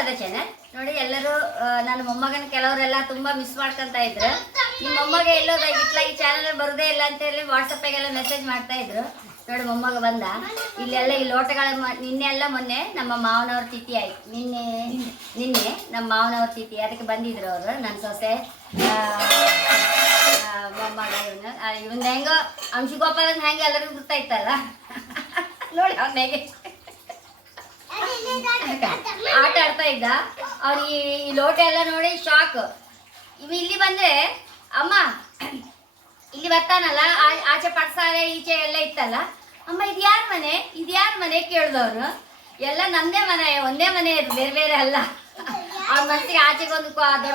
Sharada channel ನೋಡಿ. ಎಲ್ಲರೂ ನನ್ನ ಮೊಮ್ಮಗನ ಕೆಲವರೆಲ್ಲ ತುಂಬಾ ಮಿಸ್ ಮಾಡ್ಕೊಂತ ಇದ್ರು. ನಿಮ್ಮ ಮೊಮ್ಮಗ ಎಲ್ಲೋದ ಇಟ್ಲಾಗಿ ಚಾನಲ್ ಬರೋದೇ ಇಲ್ಲ ಅಂತ ಹೇಳಿ ವಾಟ್ಸಪ್ಗೆಲ್ಲ ಮೆಸೇಜ್ ಮಾಡ್ತಾ ಇದ್ರು. ನೋಡಿ ಮೊಮ್ಮಗ ಬಂದ. ಇಲ್ಲೆಲ್ಲ ಈ ಲೋಟಗಳ ನಿನ್ನೆ ಎಲ್ಲ ಮೊನ್ನೆ ನಮ್ಮ ಮಾವನವ್ರ ತಿಥಿ ಆಯ್ತು. ನಿನ್ನೆ ನಮ್ಮ ಮಾವನವ್ರ ತಿಥಿ, ಅದಕ್ಕೆ ಬಂದಿದ್ರು ಅವರು. ನನ್ನ ಸೊಸೆ ಮೊಮ್ಮಗ ಇವನ್ ಹೆಂಗೋ ಅಂಶುಗೋಪಾಲನ್ ಹೆಂಗೆ ಎಲ್ಲರಿಗೂ ಗೊತ್ತಾಯ್ತಲ್ಲ ನೋಡಿ. ಅವ್ನ ಹೇಗೆ ಆಟ ಆಡ್ತಾ ಇದ್ದ. ಅವ್ನು ಈ ಲೋಟ ಎಲ್ಲ ನೋಡಿ ಶಾಕ್. ಇವು ಇಲ್ಲಿ ಬಂದ್ರೆ ಅಮ್ಮ ಇಲ್ಲಿ ಬರ್ತಾನಲ್ಲ, ಆಚೆ ಪಡ್ಸಾಲೆ ಈಚೆ ಎಲ್ಲ ಇತ್ತಲ್ಲ, ಅಮ್ಮ ಇದ್ಯಾರ ಮನೆ ಕೇಳಿದವ್ರು. ಎಲ್ಲ ನಮ್ದೇ ಮನೆ, ಒಂದೇ ಮನೆ ಇರು, ಬೇರೆ ಬೇರೆ ಅಲ್ಲ. ಅವ್ನ ಮನಸ್ಸಿಗೆ ಆಚೆಗೆ ಒಂದು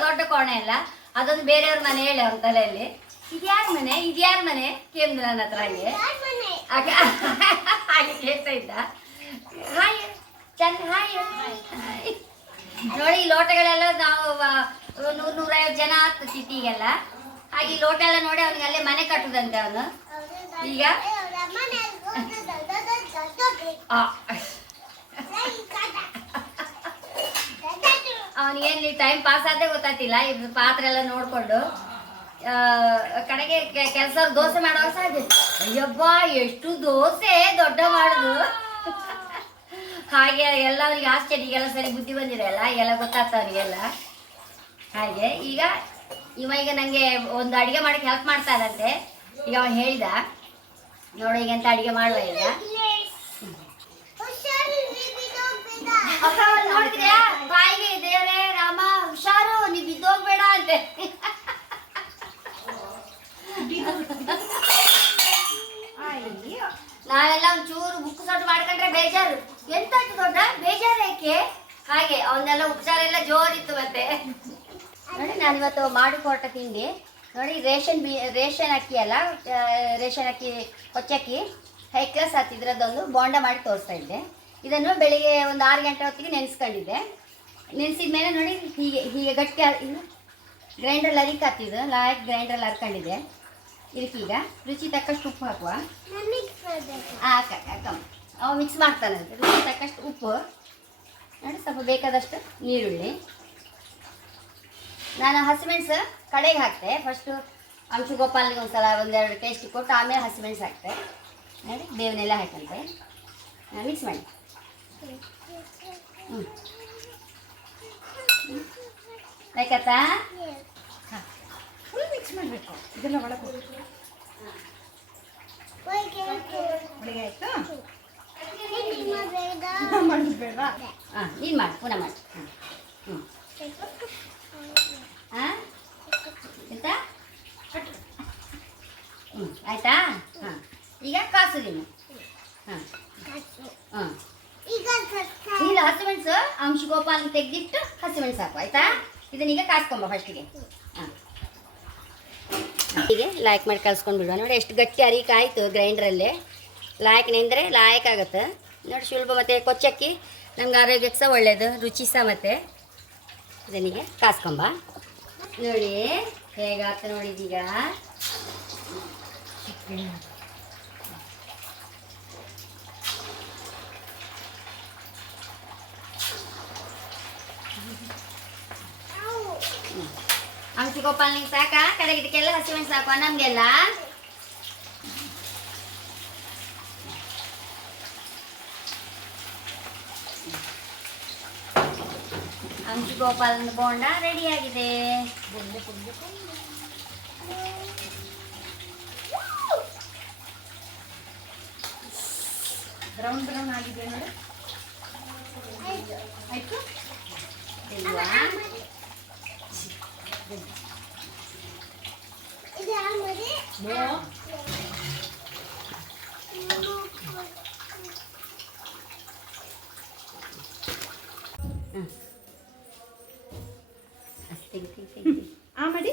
ದೊಡ್ಡ ಕೋಣೆ ಅಲ್ಲ, ಅದೊಂದು ಬೇರೆಯವ್ರ ಮನೆ ಹೇಳಿ ಅವ್ನ ತಲೆಯಲ್ಲಿ. ಇದ್ಯಾರ ಮನೆ ಕೇಳಿದ್ರು ನನ್ನ ಹತ್ರ. ಹಾಗೆ ಕೇಳ್ತಾ ಇದ್ದ. ಹಾಯ್ ಚಂದ, ಹಾಯ್ ನೋಡಿ. ಈ ಲೋಟಗಳೆಲ್ಲ ನಾವು 100-150 ಜನ ಆಗ್ತದೆ ತಿಥಿಗೆಲ್ಲ. ಹಾಗೆ ಈ ಲೋಟ ಎಲ್ಲ ನೋಡಿ ಅವ್ನಿಗೆ ಅಲ್ಲೇ ಮನೆ ಕಟ್ಟುದಂತೆ ಅವನು. ಈಗ ಅವನಿಗೇನು ಟೈಮ್ ಪಾಸ್ ಆದೇ ಗೊತ್ತಾಗ್ತಿಲ್ಲ. ಇದು ಪಾತ್ರೆ ಎಲ್ಲ ನೋಡ್ಕೊಂಡು ಕಡೆಗೆ ಕೆಲಸ ದೋಸೆ ಮಾಡುವಾಗ ಸಾಧ್ಯ. ಅಯ್ಯಬ್ಬ ಎಷ್ಟು ದೋಸೆ ದೊಡ್ಡ ಮಾಡುದು. ಹಾಗೆ ಎಲ್ಲ ಅವ್ರಿಗೆ ಆಶ್ಚರ್ಯ. ಈಗೆಲ್ಲ ಸರಿ ಬುದ್ಧಿ ಬಂದಿದೆ ಅಲ್ಲ, ಎಲ್ಲ ಗೊತ್ತಾಗ್ತ ಅವನಿಗೆಲ್ಲ. ಹಾಗೆ ಈಗ ನನಗೆ ಒಂದು ಅಡುಗೆ ಮಾಡಕ್ಕೆ ಹೆಲ್ಪ್ ಮಾಡ್ತಾ ಇದ್ದಂತೆ. ಈಗ ಅವನು ಹೇಳ್ದ ನೋಡಿ ಈಗಂತ ಅಡುಗೆ ಮಾಡುವ. ಈಗ ನೋಡಿದ್ಯಾ ಬಾಯಿಗೆ ದೇವರೇ ರಾಮ ಹುಷಾರು, ನೀ ಬಿದ್ದೋಗ್ಬೇಡ ಅಂತೆ. ನಾವೆಲ್ಲ ಒಂಚೂರು ಬುಕ್ ಸೊಟ್ಟು ಮಾಡ್ಕೊಂಡ್ರೆ ಬೇಜಾರು. ಎಂತಾಯ್ತು ದೊಡ್ಡ ಬೇಜಾರು ಯಾಕೆ? ಹಾಗೆ ಅವನ್ನೆಲ್ಲ ಉಪಚಾರ ಎಲ್ಲ ಜೋರಿತ್ತು. ಮತ್ತೆ ನೋಡಿ ನಾನಿವತ್ತು ಮಾಡಿಕೊಟ್ಟ ತಿಂಡಿ ನೋಡಿ. ರೇಷನ್ ಅಕ್ಕಿ ಅಲ್ಲ, ರೇಷನ್ ಅಕ್ಕಿ ಕೊಚ್ಚಕ್ಕಿ ಹೈ ಕ್ಲಾಸ್ ಹತ್ತಿದ್ರದ್ದೊಂದು ಬೋಂಡ ಮಾಡಿ ತೋರಿಸ್ತಾ ಇದ್ದೆ. ಇದನ್ನು ಬೆಳಿಗ್ಗೆ ಒಂದು 6 ಗಂಟೆ ಹೊತ್ತಿಗೆ ನೆನೆಸ್ಕೊಂಡಿದ್ದೆ. ನೆನೆಸಿದ ಮೇಲೆ ನೋಡಿ ಹೀಗೆ ಗಟ್ಟಿ ಗ್ರೈಂಡ್ರಲ್ಲಿ ಅರಿಕೆ ಹತ್ತಿದ್ದು ಲಾಯಕ್ ಗ್ರೈಂಡ್ರಲ್ಲಿ ಹರ್ಕೊಂಡಿದ್ದೆ. ಇದಕ್ಕೀಗ ರುಚಿ ತಕ್ಕಷ್ಟು ಉಪ್ಪು ಹಾಕುವ. ಅವ ಮಿಕ್ಸ್ ಮಾಡ್ತಾನಂತೆ. ರುಚಿ ತಕ್ಕಷ್ಟು ಉಪ್ಪು ನೋಡಿ, ಸ್ವಲ್ಪ ಬೇಕಾದಷ್ಟು ನೀರುಳ್ಳಿ. ನಾನು ಹಸಿಮೆಣಸು ಕಡೆಗೆ ಹಾಕ್ತೆ. ಫಸ್ಟು ಅಂಶುಗೋಪಾಲಿಗೆ ಒಂದ್ಸಲ 1-2 ಟೇಸ್ಟ್ ಕೊಟ್ಟು ಆಮೇಲೆ ಹಸಿಮೆಣಸು ಹಾಕ್ತೆ. ನೋಡಿ ಬೇವನೆಲ್ಲ ಹಾಕಂತೆ ಮಿಕ್ಸ್ ಮಾಡಿ. ಬೇಕಾಯ್ತಾ? ಫುಲ್ ಮಿಕ್ಸ್ ಮಾಡಬೇಕು. ಇದೆಲ್ಲ ಒಳಗೆ ಆಯಿತು. ಮಾಡಿಸ್ಬೇಡ. ಹಾಂ ನೀನು ಮಾಡಿ, ಪುನಃ ಮಾಡಿ. ಹಾಂ ಆಯ್ತಾ? ಆಯ್ತಾ? ಹಾಂ ಈಗ ಕಾಸು ನೀನು. ಹಾಂ ಇಲ್ಲ ಹಸಿಮೆಣಸು ಅಂಶಗೋಪಾಲ ತೆಗೆದಿಟ್ಟು ಹಸಿಮೆಣಸು ಹಾಕು. ಆಯ್ತಾ? ಇದನ್ನೀಗ ಕಾಸ್ಕೊಂಬ ಫಸ್ಟಿಗೆ. ಹಾಂ ಹೀಗೆ ಲಾಯಕ್ ಮಾಡಿ ಕಲ್ಸ್ಕೊಂಡು ಬಿಡುವ. ನೋಡಿ ಎಷ್ಟು ಗಟ್ಟಿ ಅರಿಕೆ ಆಯಿತು ಗ್ರೈಂಡ್ರಲ್ಲೇ. ಲಾಯಕ್ ನೆಂದರೆ ಲಾಯಕ್ ಆಗುತ್ತೆ ನೋಡಿ. ಸುಲಭ ಮತ್ತು ಕೊಚ್ಚಕ್ಕಿ ನಮ್ಗೆ ಆರೋಗ್ಯಕ್ಕೆ ಸಹ ಒಳ್ಳೆಯದು, ರುಚಿ ಸಹ. ಮತ್ತು ಇದನ್ನೀಗ ಕಾಸ್ಕೊಂಬ. ನೋಡಿ ಹೇಗಾಗ್ತದೆ ನೋಡಿದೀಗ. ಅಂಶುಗೋಪಾಲನಿಗೆ ಸಾಕಾ? ಕಡೆಗೆ ಇದಕ್ಕೆಲ್ಲ ಹಸಿಮೆಣಸು ಸಾಕುವ ನಮಗೆಲ್ಲ. ಅಂಶುಗೋಪಾಲನ ಬೋಂಡ ರೆಡಿಯಾಗಿದೆ. ಬ್ರೌನ್ ಆಗಿದೆ ನೋಡಿ. ಆಯ್ತು ಮಾಡಿ.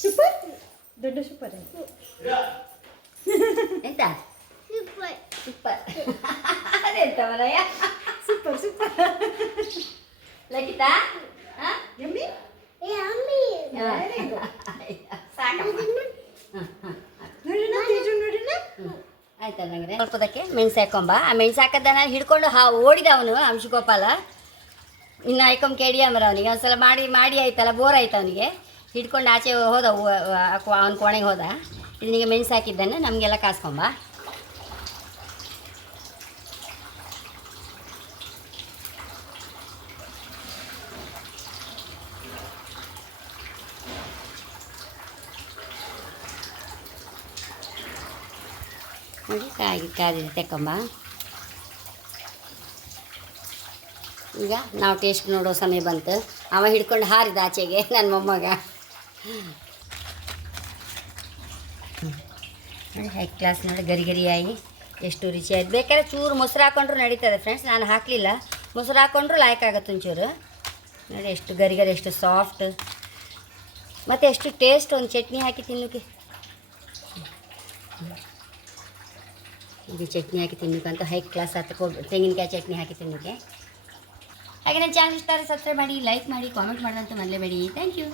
ಸೂಪರ್ ದೊಡ್ಡ ಸೂಪರ್ ಎಂತ ಸೂಪರ್ ಅದೆಂತ ಮಲಯ ಸೂಪರ್ ಸೂಪರ್ ಲಗಿತಾ ಯಮ್ಮಿ ಸಾಕ ನೋಡೋಣ ತೇಜು ನೋಡೋಣ. ಆಯ್ತಲ್ಲ ನಂಗ್ರೆ ಸ್ವಲ್ಪದಕ್ಕೆ ಮೆಣಸು ಹಾಕೊಂಬ. ಆ ಮೆಣಸು ಹಾಕದನ್ನ ಹಿಡ್ಕೊಂಡು ಓಡಿದ ಅವನು ಅಂಶಗೋಪಾಲ. ಇನ್ನು ಹಾಕೊಂಬ ಕೆಡಿ ಅಂಬರ ಅವನಿಗೆ ಒಂದ್ಸಲ ಮಾಡಿ ಆಯ್ತಲ್ಲ, ಬೋರ್ ಆಯ್ತು ಅವನಿಗೆ. ಹಿಡ್ಕೊಂಡು ಆಚೆ ಹೋದ, ಅವ್ನ ಕೋಣೆಗೆ ಹೋದ. ಇದನಿಗೆ ಮೆಣಸು ಹಾಕಿದ್ದನ್ನು ನಮಗೆಲ್ಲ ಕಾಸ್ಕೊಂಬ. ನೋಡಿ ಕಾದಿದೆ ತೆಕ್ಕಂಬ. ಈಗ ನಾವು ಟೇಸ್ಟ್ ನೋಡೋ ಸಮಯ ಬಂತು. ಅವ ಹಿಡ್ಕೊಂಡು ಹಾರಿದ ಆಚೆಗೆ ನನ್ನ ಮೊಮ್ಮಗ. ನೋಡಿ ಹೈ ಕ್ಲಾಸ್ ನೋಡಿ ಗರಿಯಾಗಿ ಎಷ್ಟು ರುಚಿ ಆಯ್ತು. ಬೇಕಾದ್ರೆ ಚೂರು ಮೊಸರು ಹಾಕ್ಕೊಂಡ್ರು ನಡೀತದೆ ಫ್ರೆಂಡ್ಸ್. ನಾನು ಹಾಕಲಿಲ್ಲ, ಮೊಸರು ಹಾಕ್ಕೊಂಡ್ರು ಲಾಯ್ಕಾಗತ್ತೆ ಒಂಚೂರು. ನೋಡಿ ಎಷ್ಟು ಗರಿ ಎಷ್ಟು ಸಾಫ್ಟ್ ಮತ್ತು ಎಷ್ಟು ಟೇಸ್ಟ್. ಒಂದು ಚಟ್ನಿ ಹಾಕಿ ತಿನ್ನೋಕ್ಕೆ, ಇದು ಚಟ್ನಿ ಹಾಕಿ ತಿನ್ನೋಕ್ಕಂತೂ ಹೈ ಕ್ಲಾಸ್ ಆಯ್ತು. ತೆಂಗಿನಕಾಯಿ ಚಟ್ನಿ ಹಾಕಿ ತಿನ್ನೋಕ್ಕೆ. ಹಾಗೆ ನನ್ನ ಚಾನಲ್ ಇಷ್ಟ ಆದರೆ ಸಬ್ಸ್ಕ್ರೈಬ್ ಮಾಡಿ, ಲೈಕ್ ಮಾಡಿ, ಕಾಮೆಂಟ್ ಮಾಡೋದಂತೂ ಮರಲೇಬೇಡಿ. Thank you.